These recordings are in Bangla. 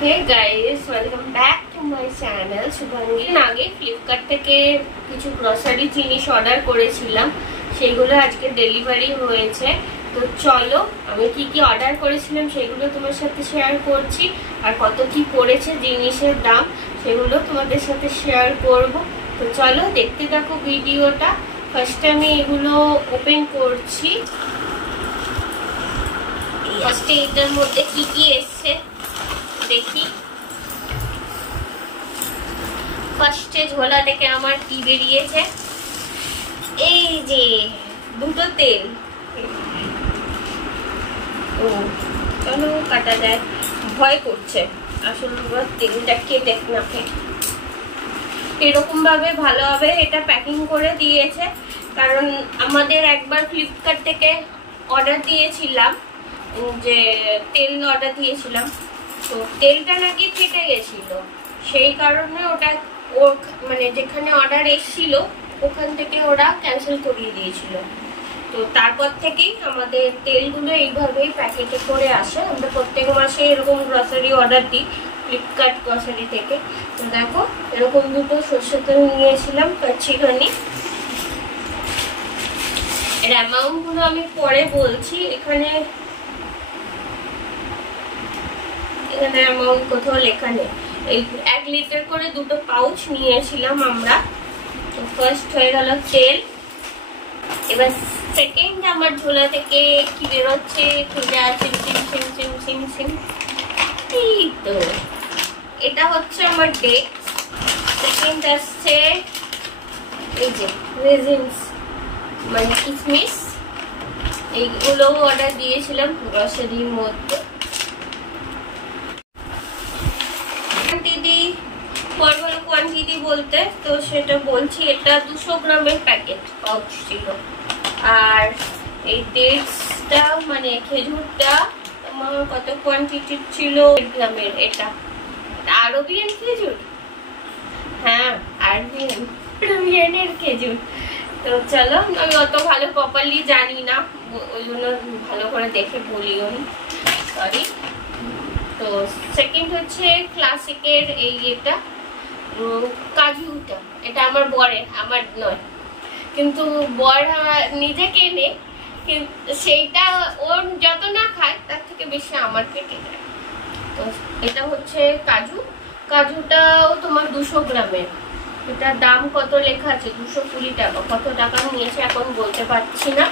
Hey guys, welcome back to my channel Shubhangi. আগে ফ্লিপকার্ট থেকে কিছু গ্রসারি জিনিস অর্ডার করেছিলাম, সেগুলো আজকে ডেলিভারি হয়েছে। তো চলো আমি কি কি অর্ডার করেছিলাম সেগুলো তোমার সাথে শেয়ার করছি, আর কত কি পড়েছে জিনিসের দাম সেগুলো তোমাদের সাথে শেয়ার করব। তো চলো দেখতে থাকো ভিডিওটা। ফার্স্টে আমি এগুলো ওপেন করছি। ফার্স্টে এটার মধ্যে কি কি এসছে দেখি। ফার্স্টে ঝোলা থেকে আমার কি বেরিয়েছে, এই যে দুটো তেল। ও চলো কাটা যায়, ভয় করছে আসলে তেলটা কেটে না ফেটে। এরকম ভাবে ভালোভাবে এটা প্যাকিং করে দিয়েছে, কারণ আমাদের একবার ফ্লিপকার্ট থেকে অর্ডার দিয়েছিলাম, যে তেল অর্ডার দিয়েছিলাম, তো তেলটা নাকি কেটে গেছিল, সেই কারণে ওটা মানে যেখানে অর্ডার এসেছিল ওখান থেকে ওরা ক্যান্সেল করিয়ে দিয়েছিল। তো তারপর থেকেই আমাদের তেলগুলো এইভাবেই প্যাকেটে করে আসে। আমরা প্রত্যেক মাসে এরকম গ্রসারি অর্ডার দিই ফ্লিপকার্ট গ্রসারি থেকে। তো দেখো এরকম দুটো সর্ষের তেল নিয়েছিলাম কাচ্চিঘানি। এর অ্যামাউন্টগুলো আমি পরে বলছি। এখানে অ্যামাউন্ট কোথাও লেখা নেই। এই 1 লিটার করে দুটো পাউচ নিয়েছিলাম আমরা। তো ফার্স্ট হয়ে গেল তেল। এবার সেকেন্ড আমার ঝোলা থেকে কি বেরোচ্ছে, খুঁজে সিম সিম সিম সিম সিম সিম। এই তো এটা হচ্ছে আমার ডেট। সেকেন্ড আসছে এই যে রেজিনস, মানে কিসমিস। এইগুলো অর্ডার দিয়েছিলাম গ্রসারির মধ্যে। কোয়ান্টিটি বলতে তো সেটা বলছি, এটা 200 গ্রামের প্যাকেট পাউচ ছিল। আর এই ডেটসটা মানে খেজুরটা আমার কত কোয়ান্টিটি ছিল, 8 গ্রামের। এটা আরবিয়ান খেজুর, হ্যাঁ আরবিয়ানের খেজুর। তো চলো, আমি অত ভালো প্রপারলি জানি না, ওই জন্য ভালো করে দেখে বলিও নি, সরি। তো সেকেন্ড হচ্ছে ক্লাসিকের এই এটা কাজুটা। এটা আমার বরের, আমার নয়, কিন্তু বর নিজে কেনে, কিন্তু সেইটা ওর যত না খায় তার থেকে বেশি আমার কেটে দেয়। তো এটা হচ্ছে কাজু। কাজুটাও তোমার 200 গ্রামের। এটার দাম কত লেখা আছে, 220 টাকা। কত টাকা নিয়েছে এখন বলতে পারছি না,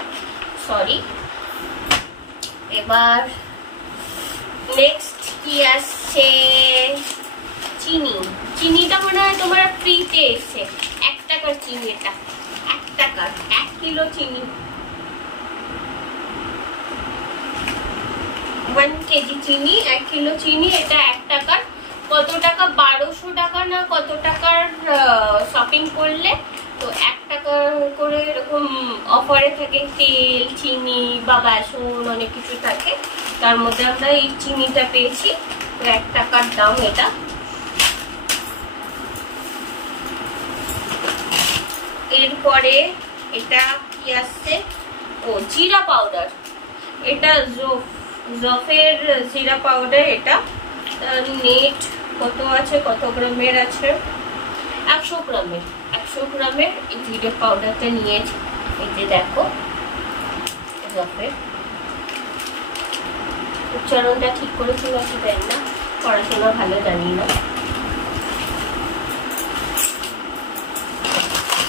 সরি। এবার নেক্সট কি আসছে, চিনি। চিনিটা মনে হয় তোমার ফ্রিতে এসছে, 1 টাকার চিনি। এটা 1 টাকার 1 কিলো চিনি, 1 কেজি চিনি, 1 কিলো চিনি। এটা 1 টাকার। কত টাকা, 1200 টাকা না কত টাকার শপিং করলে তো 1 টাকা করে এরকম অফারে থাকে তেল, চিনি বা বেসন, অনেক কিছু থাকে। তার মধ্যে আমরা এই চিনিটা পেয়েছি, 1 টাকার দাম এটা। এরপরে এটা কি আসছে, ও জিরা পাউডার। এটা জফের জিরা পাউডার। এটা নেট কত আছে, কত গ্রামের আছে, 100 গ্রামের। 100 গ্রামের এই জিরা পাউডারটা নিয়েছি। এই যে দেখো জফের, উচ্চারণটা ঠিক করেছি নাকি দেন না, পড়াশোনা ভালো জানি না।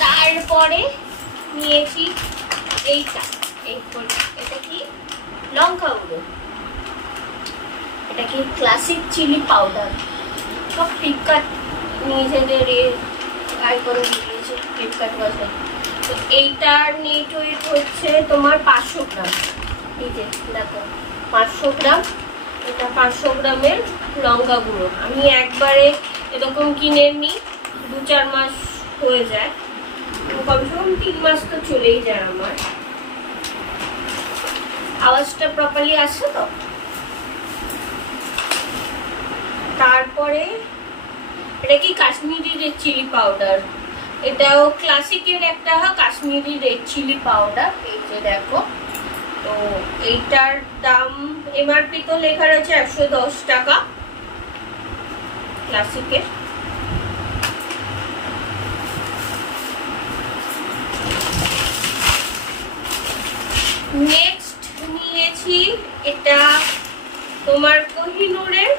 তারপরে নিয়েছি এইটা, এটা কি লঙ্কা গুঁড়ো। এটা কি ক্লাসিক চিলি পাউডার। সব ফ্লিপকার্ট নিজেদের আইকন দিয়েছে ফ্লিপকার্ট বাজারে। তো এইটার নেট ওয়েট হচ্ছে তোমার 500 গ্রাম। এই যে দেখো 500 গ্রাম। এটা 500 গ্রামের লঙ্কা গুঁড়ো। আমি একবারে এরকম কিনে নিই, 2-4 মাস হয়ে যায়, কমসে কম 3 মাস তো চলেই যায় আমার। আওয়াজটা প্রপারলি আসছে তো? তারপরে এটা কি কাশ্মীরি রেড চিলি পাউডার। এটাও ক্লাসিকের একটা কাশ্মীরি রেড চিলি পাউডার। এই যে দেখো, তো এইটার দাম এমআরপি তো লেখা রয়েছে 110 টাকা। ক্লাসিকের। নেক্সট নিয়েছি এটা তোমার কোহিনুরের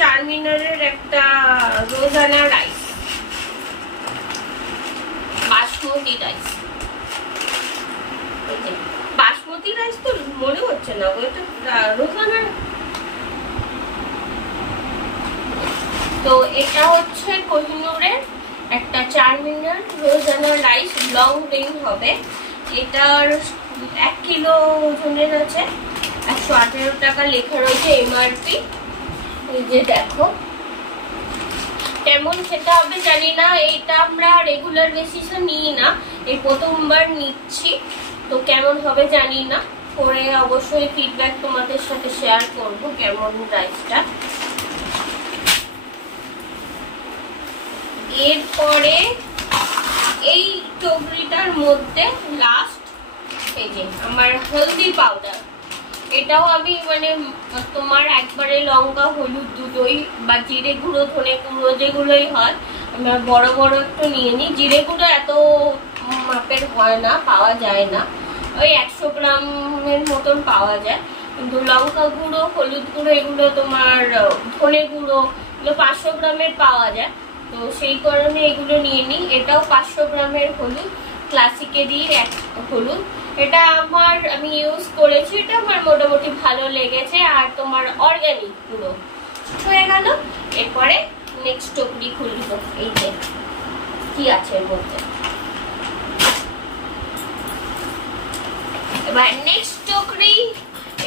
চারমিনারের একটা Rozana rice, basmati rice. Basmati rice তো মনে হচ্ছে না, ওইটা রোজানা। তো এটা হচ্ছে কোহিনুরের একটা Charminar Rozana rice, long range হবে। এটার 1 কিলো ওজনের আছে, 118 টাকা লেখা রয়েছে এমআরপি। এই যে দেখো কেমন খেতে হবে জানি না, এটা আমরা রেগুলার বেসিসে নিই না, এই প্রথমবার নিচ্ছি, তো কেমন হবে জানি না। করে অবশ্যই ফিডব্যাক তোমাদের সাথে শেয়ার করব কেমন রাইসটা। এরপরে এই টগরিটার মধ্যে লাস্ট এই যে আমার হলদি পাউডার, এটাও আমি মানে তোমার একবারে লঙ্কা হলুদ দুটোই বা জিরে গুঁড়ো ধনে গুঁড়ো যেগুলোই হয় আমরা বড় বড় একটু নিয়ে নিই। জিরে গুঁড়ো এত মাপের হয় না, পাওয়া যায় না, ওই 100 গ্রামের মতন পাওয়া যায়। কিন্তু লঙ্কা গুঁড়ো হলুদ গুঁড়ো এগুলো তোমার ধনে গুঁড়ো এগুলো 500 গ্রামের পাওয়া যায়, তো সেই কারণে এগুলো নিয়ে নিই। এটাও 500 গ্রামের হলুদ, ক্লাসিকেরই এক হলুদ। এটা আমি ইউজ করেছি, এটা আমার মোটামুটি ভালো লেগেছে। আর তোমার অর্গানিক পুরো হয়ে গেল। এরপরে নেক্সট টুকরি খুলব, এই যে কি আছে এর মধ্যে। এবার নেক্সট টুকরি,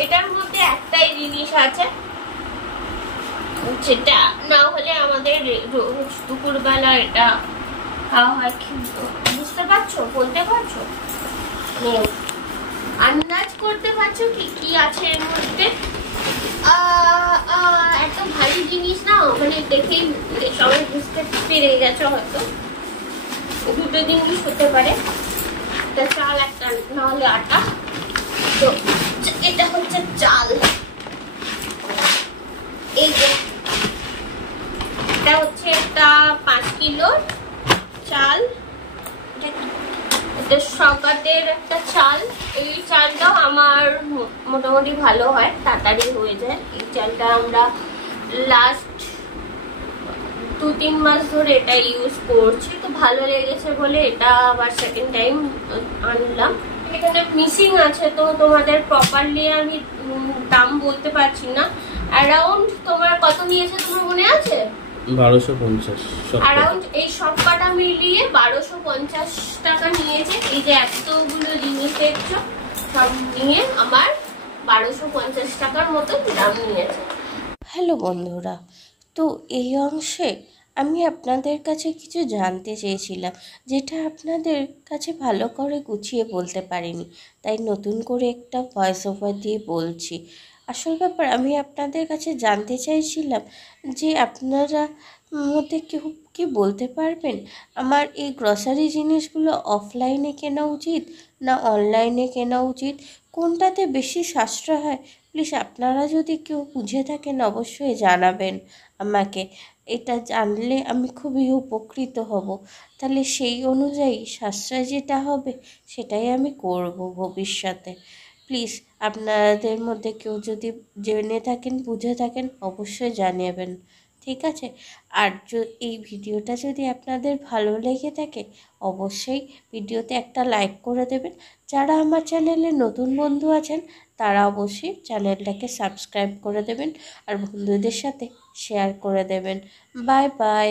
এটার মধ্যে একটাই জিনিস আছে, যেটা না হলে আমাদের দুপুরবেলা এটা খাওয়া হয়। বুঝতে পারছো, বলতে পারছো, আন্দাজ করতে পারছো কি কি আছে এর মধ্যে? এত ভারী জিনিস না, মানে দেখেই সবাই বুঝতে পেরে গেছো হয়তো। দুটো জিনিস হতে পারে, একটা চাল একটা না হলে আটা। তো এটা হচ্ছে চাল, এই যে এটা হচ্ছে একটা 5 কিলো চাল, এটা সকাতের একটা চাল। এই চালটাও আমার মোটামুটি ভালো হয়, তাড়াতাড়ি হয়ে যায়। এই চালটা আমরা লাস্ট 2-3 মাস ধরে এটা ইউজ করছি, তো ভালো লেগেছে বলে এটা আবার সেকেন্ড টাইম আনলাম। এখানে মিসিং আছে, তো তোমাদের প্রপারলি আমি দাম বলতে পারছি না। অ্যারাউন্ড তোমার কত নিয়েছে তোমার মনে আছে? 1250 অ্যারাউন্ড এই সব কটা মিলিয়ে 1250 টাকা নিয়েছে। এই যে এতগুলো জিনিস দেখছো সব নিয়ে আমার 1250 টাকার মতো দাম নিয়েছে। হ্যালো বন্ধুরা, তো এই অংশে আমি আপনাদের কাছে কিছু জানতে চেয়েছিলাম, যেটা আপনাদের কাছে ভালো করে গুছিয়ে বলতে পারিনি, তাই নতুন করে একটা ভয়েস ওভার দিয়ে বলছি। আসল ব্যাপার আমি আপনাদের কাছে জানতে চাইছিলাম যে আপনারা মধ্যে কেউ কি বলতে পারবেন আমার এই গ্রসারি জিনিসগুলো অফলাইনে কেনা উচিত না অনলাইনে কেনা উচিত, কোনটাতে বেশি সাশ্রয় হয়? প্লিজ আপনারা যদি কেউ বুঝে থাকেন অবশ্যই জানাবেন আমাকে। এটা জানলে আমি খুবই উপকৃত হব, তাহলে সেই অনুযায়ী সাশ্রয় যেটা হবে সেটাই আমি করব ভবিষ্যতে। প্লিজ আপনাদের মধ্যে কেউ যদি জেনে থাকেন বুঝে থাকেন অবশ্যই জানাবেন, ঠিক আছে? আর এই ভিডিওটা যদি আপনাদের ভালো লেগে থাকে অবশ্যই ভিডিওতে একটা লাইক করে দেবেন। যারা আমার চ্যানেলে নতুন বন্ধু আছেন তারা অবশ্যই চ্যানেলটাকে সাবস্ক্রাইব করে দেবেন আর বন্ধুদের সাথে শেয়ার করে দেবেন। Bye bye.